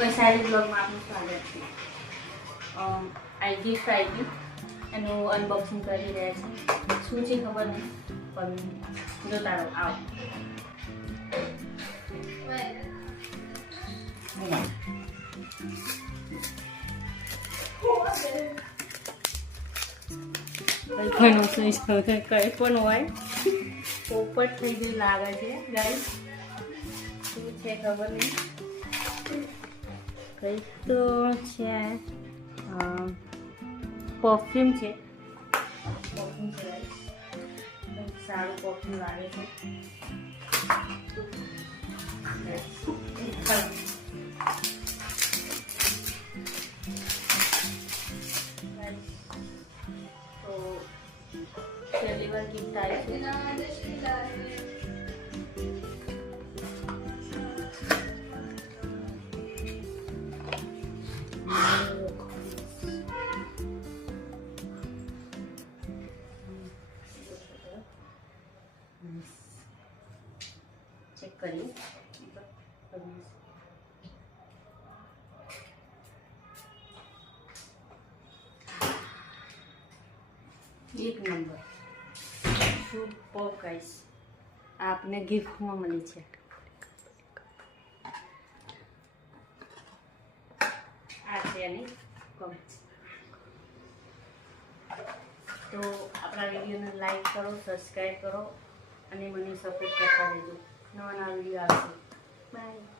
વૈશાલી બ્લોગમાં આપનું સ્વાગત છે. આ ગિફ્ટ આવી એનું અનબોક્સિંગ કરી રહ્યા છે. શું છે ખબર નહીં, પણ જોતા રહો. આવો કોઈનું શું કંઈ પણ હોય પોપટ થઈ ગઈ લાગે છે. ગાઈસ શું છે ખબર નહીં, કંઈક તો છે. પરફ્યુમ છે. પરફ્યુમ છે ગાઈસ, સારું પરફ્યુમ લાગે છે. તો પહેલી વાર ગિફ્ટ આવી છે. ચેક કરીએ. એક નંબર સુપર ગાઈસ, આપને ગિફ્ટમાં મળી છે. આ છે એની કમેન્ટ. તો આપણા વિડીયોને લાઈક કરો, સબસ્ક્રાઈબ કરો અને મને સપોર્ટ કરતા રહેજો. નવા નવા વિડીયો આવશે. બાય.